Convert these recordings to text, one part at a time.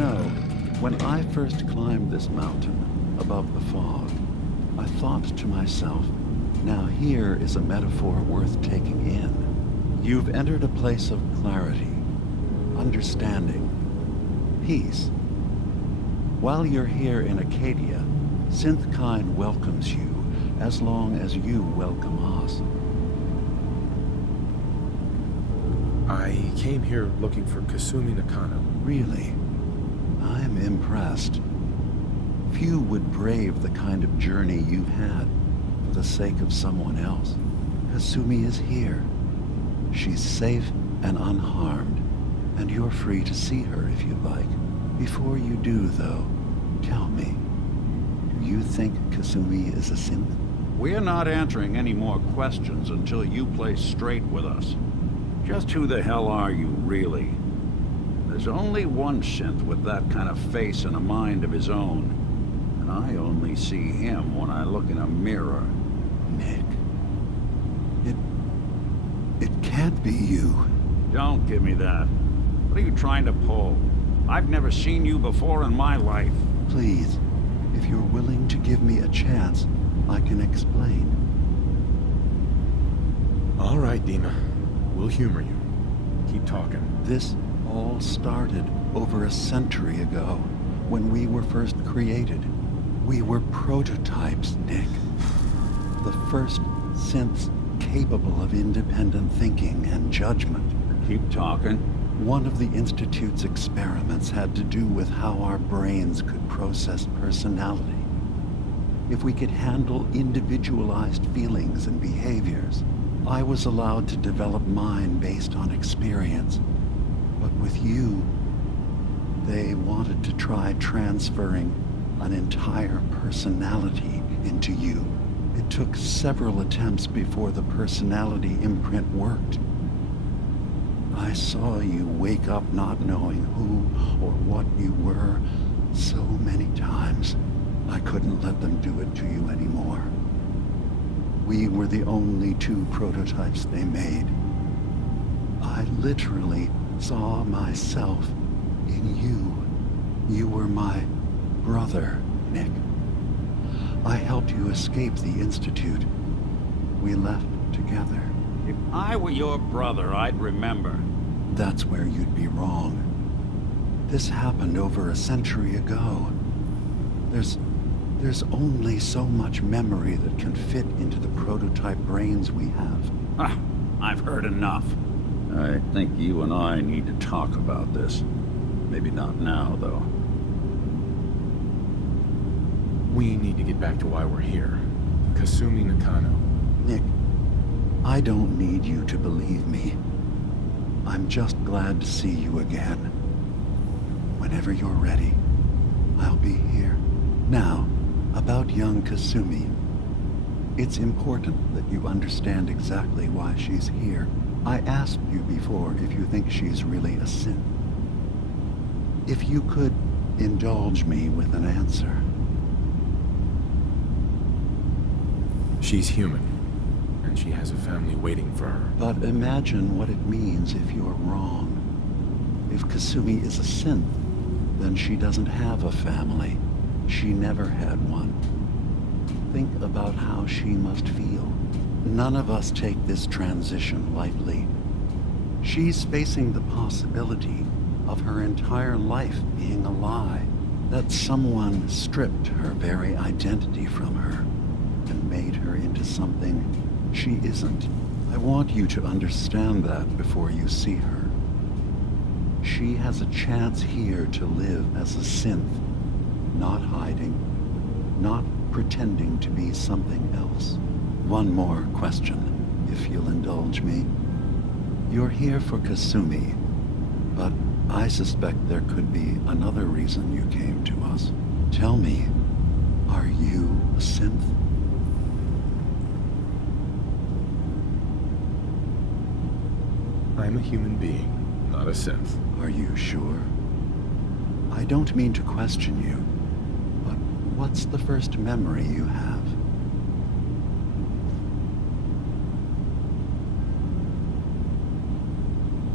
When I first climbed this mountain above the fog, I thought to myself, now here is a metaphor worth taking in. You've entered a place of clarity, understanding, peace. While you're here in Acadia, Synthkind welcomes you as long as you welcome us. I came here looking for Kasumi Nakano. Really? I'm impressed. Few would brave the kind of journey you've had for the sake of someone else. Kasumi is here. She's safe and unharmed, and you're free to see her if you'd like. Before you do, though, tell me, do you think Kasumi is a synth? We're not answering any more questions until you play straight with us. Just who the hell are you, really? There's only one synth with that kind of face and a mind of his own. And I only see him when I look in a mirror. Nick. It can't be you. Don't give me that. What are you trying to pull? I've never seen you before in my life. Please, if you're willing to give me a chance, I can explain. All right, Dima. We'll humor you. Keep talking. This all started over a century ago, when we were first created. We were prototypes, Nick. The first synths capable of independent thinking and judgment. Keep talking. One of the Institute's experiments had to do with how our brains could process personality. If we could handle individualized feelings and behaviors, I was allowed to develop mine based on experience. But with you, they wanted to try transferring an entire personality into you. It took several attempts before the personality imprint worked. I saw you wake up not knowing who or what you were so many times. I couldn't let them do it to you anymore. We were the only two prototypes they made. I literally saw myself in you. You were my brother, Nick. I helped you escape the Institute. We left together. If I were your brother, I'd remember. That's where you'd be wrong. This happened over a century ago. There's only so much memory that can fit into the prototype brains we have. Ah, I've heard enough. I think you and I need to talk about this. Maybe not now, though. We need to get back to why we're here. Kasumi Nakano. Nick, I don't need you to believe me. I'm just glad to see you again. Whenever you're ready, I'll be here. Now, about young Kasumi. It's important that you understand exactly why she's here. I asked you before if you think she's really a synth. If you could indulge me with an answer. She's human, and she has a family waiting for her. But imagine what it means if you're wrong. If Kasumi is a synth, then she doesn't have a family. She never had one. Think about how she must feel. None of us take this transition lightly. She's facing the possibility of her entire life being a lie, that someone stripped her very identity from her and made her into something she isn't. I want you to understand that before you see her. She has a chance here to live as a synth, not hiding, not pretending to be something else. One more question, if you'll indulge me. You're here for Kasumi, but I suspect there could be another reason you came to us. Tell me, are you a synth? I'm a human being, not a synth. Are you sure? I don't mean to question you, but what's the first memory you have?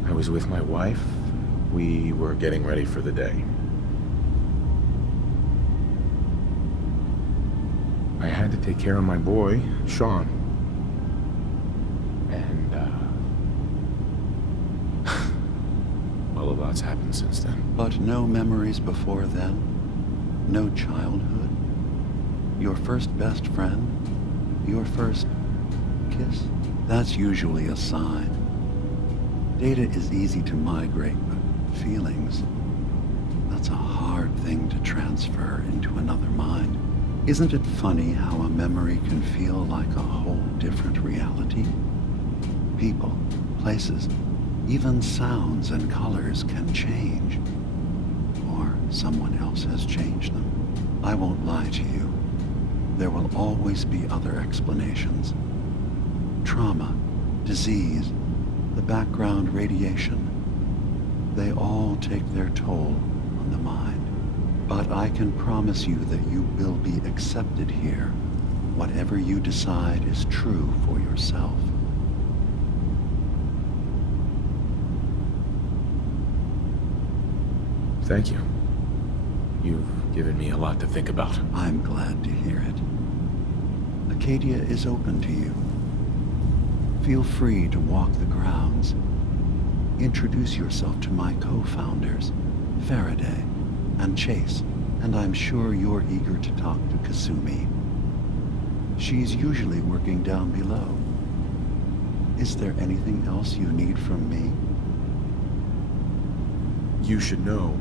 I was with my wife. We were getting ready for the day. I had to take care of my boy, Sean. And, well, a lot's happened since then. But no memories before then? No childhood? Your first best friend? Your first kiss? That's usually a sign. Data is easy to migrate, but feelings, that's a hard thing to transfer into another mind. Isn't it funny how a memory can feel like a whole different reality? People, places, even sounds and colors can change. Or someone else has changed them. I won't lie to you. There will always be other explanations. Trauma, disease, the background radiation. They all take their toll on the mind. But I can promise you that you will be accepted here, whatever you decide is true for yourself. Thank you. You've given me a lot to think about. I'm glad to hear it. Acadia is open to you. Feel free to walk the grounds. Introduce yourself to my co-founders, Faraday and Chase, and I'm sure you're eager to talk to Kasumi. She's usually working down below. Is there anything else you need from me? You should know,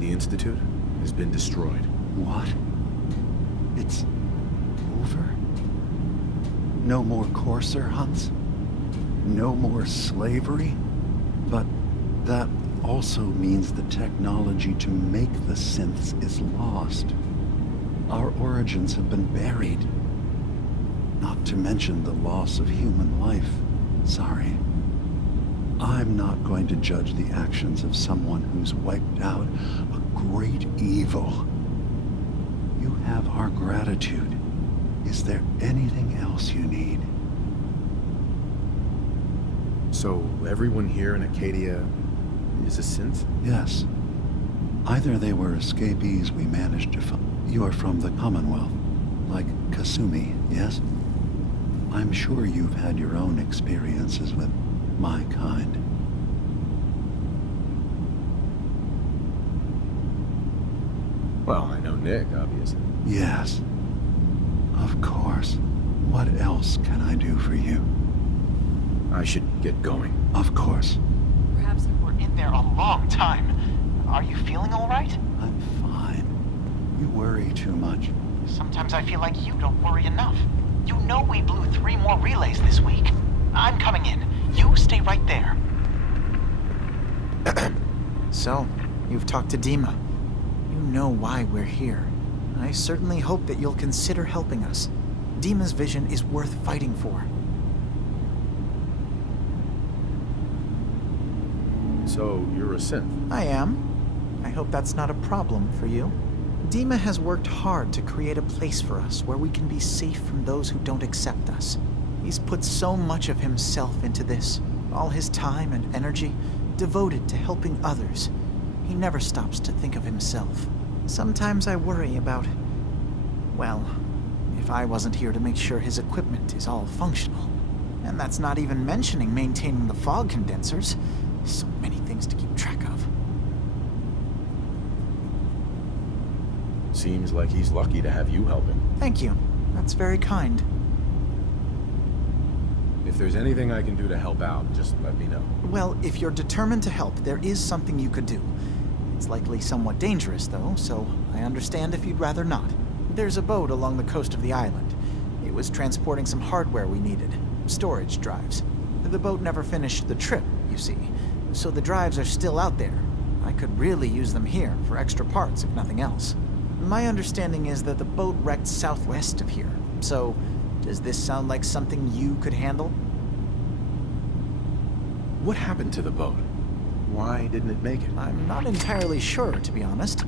the Institute has been destroyed. What? It's over? No more courser hunts? No more slavery? But that also means the technology to make the synths is lost. Our origins have been buried. Not to mention the loss of human life. Sorry. I'm not going to judge the actions of someone who's wiped out a great evil. You have our gratitude. Is there anything else you need? So, everyone here in Acadia is a synth? Yes. Either they were escapees we managed to find. You are from the Commonwealth, like Kasumi, yes? I'm sure you've had your own experiences with my kind. Well, I know Nick, obviously. Yes. Of course. What else can I do for you? I should get going. Of course. Perhaps we were in there a long time. Are you feeling all right? I'm fine. You worry too much. Sometimes I feel like you don't worry enough. You know we blew 3 more relays this week. I'm coming in. You stay right there. So, you've talked to Dima. You know why we're here. I certainly hope that you'll consider helping us. Dima's vision is worth fighting for. So, you're a synth? I am. I hope that's not a problem for you. Dima has worked hard to create a place for us where we can be safe from those who don't accept us. He's put so much of himself into this, all his time and energy devoted to helping others. He never stops to think of himself. Sometimes I worry about, well, if I wasn't here to make sure his equipment is all functional. And that's not even mentioning maintaining the fog condensers. So many things to keep track of. Seems like he's lucky to have you helping. Thank you. That's very kind. If there's anything I can do to help out, just let me know. Well, if you're determined to help, there is something you could do. It's likely somewhat dangerous, though, so I understand if you'd rather not. There's a boat along the coast of the island. It was transporting some hardware we needed. Storage drives. The boat never finished the trip, you see. So the drives are still out there. I could really use them here for extra parts, if nothing else. My understanding is that the boat wrecked southwest of here. So, does this sound like something you could handle? What happened to the boat? Why didn't it make it? I'm not entirely sure, to be honest.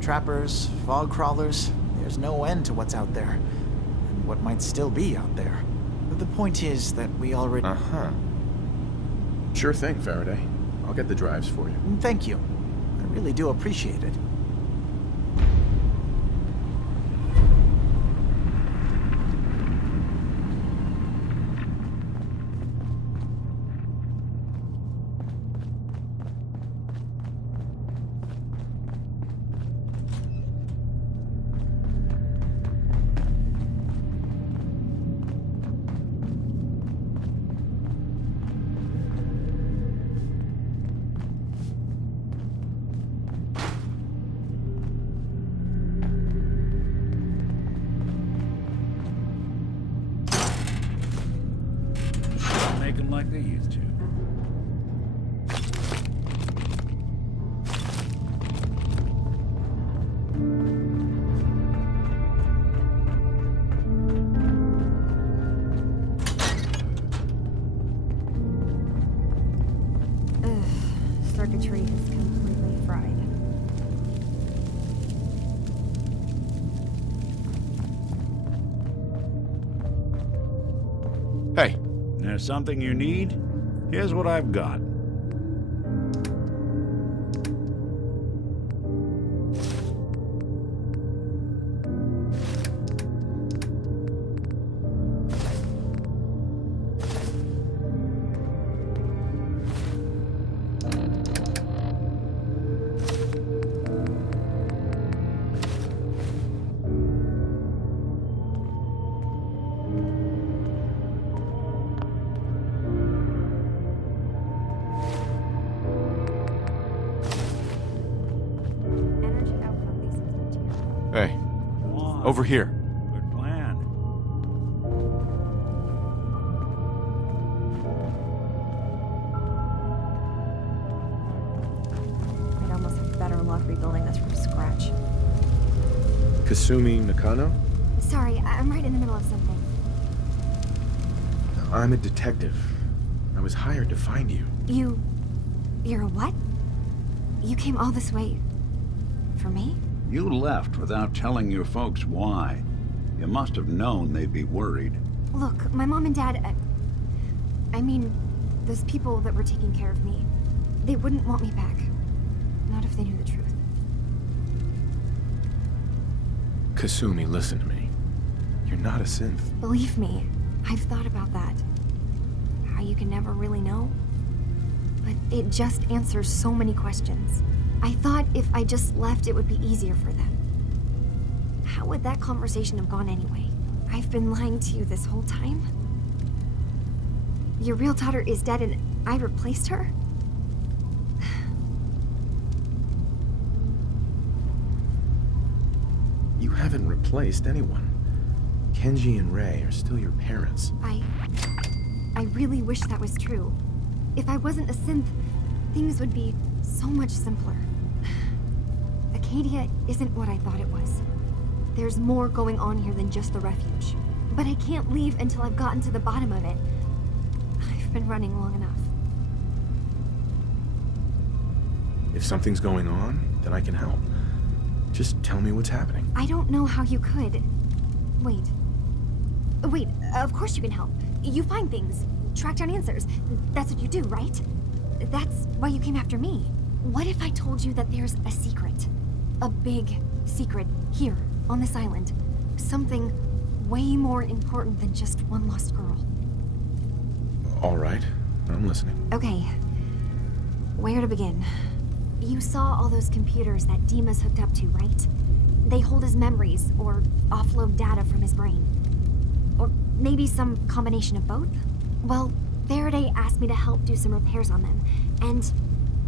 Trappers, fog crawlers, there's no end to what's out there. And what might still be out there. But the point is that we already... Uh-huh. Sure thing, Faraday. I'll get the drives for you. Thank you. I really do appreciate it. like they used to. Circuitry is completely fried. Hey, There's something you need? Here's what I've got. Energy output leases material. hey, Come on. over here. Good plan. I'd almost have better luck rebuilding this from scratch. Kasumi Nakano? Sorry, I'm right in the middle of something. I'm a detective. I was hired to find you. You're a what? You came all this way for me? You left without telling your folks why. You must have known they'd be worried. Look, my mom and dad, I mean, those people that were taking care of me, they wouldn't want me back. Not if they knew the truth. Kasumi, listen to me. You're not a synth. Believe me, I've thought about that. How you can never really know. But it just answers so many questions. I thought if I just left, it would be easier for them. How would that conversation have gone anyway? I've been lying to you this whole time? Your real daughter is dead and I replaced her? You haven't replaced anyone. Kenji and Rei are still your parents. I really wish that was true. If I wasn't a synth, things would be so much simpler. Acadia isn't what I thought it was. There's more going on here than just the refuge. But I can't leave until I've gotten to the bottom of it. I've been running long enough. If something's going on, then I can help. Just tell me what's happening. I don't know how you could. Wait. Wait, of course you can help. You find things, track down answers. That's what you do, right? That's why you came after me. What if I told you that there's a secret? A big secret here, on this island. Something way more important than just one lost girl. All right, I'm listening. Okay. Where to begin? You saw all those computers that Dima's hooked up to, right? They hold his memories, or offload data from his brain. Or maybe some combination of both? Well, Faraday asked me to help do some repairs on them. And,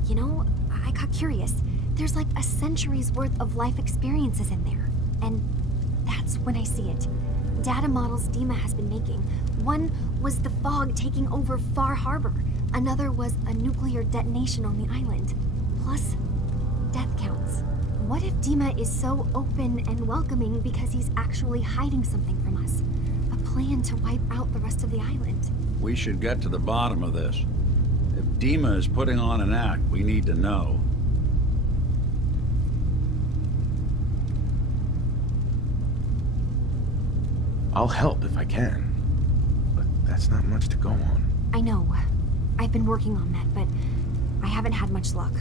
you know, I got curious. There's like a century's worth of life experiences in there. And that's when I see it. Data models Dima has been making. One was the fog taking over Far Harbor. Another was a nuclear detonation on the island. Plus, death counts. What if Dima is so open and welcoming because he's actually hiding something from us? A plan to wipe out the rest of the island. We should get to the bottom of this. If Dima is putting on an act, we need to know. I'll help if I can. But that's not much to go on. I know. I've been working on that, but I haven't had much luck.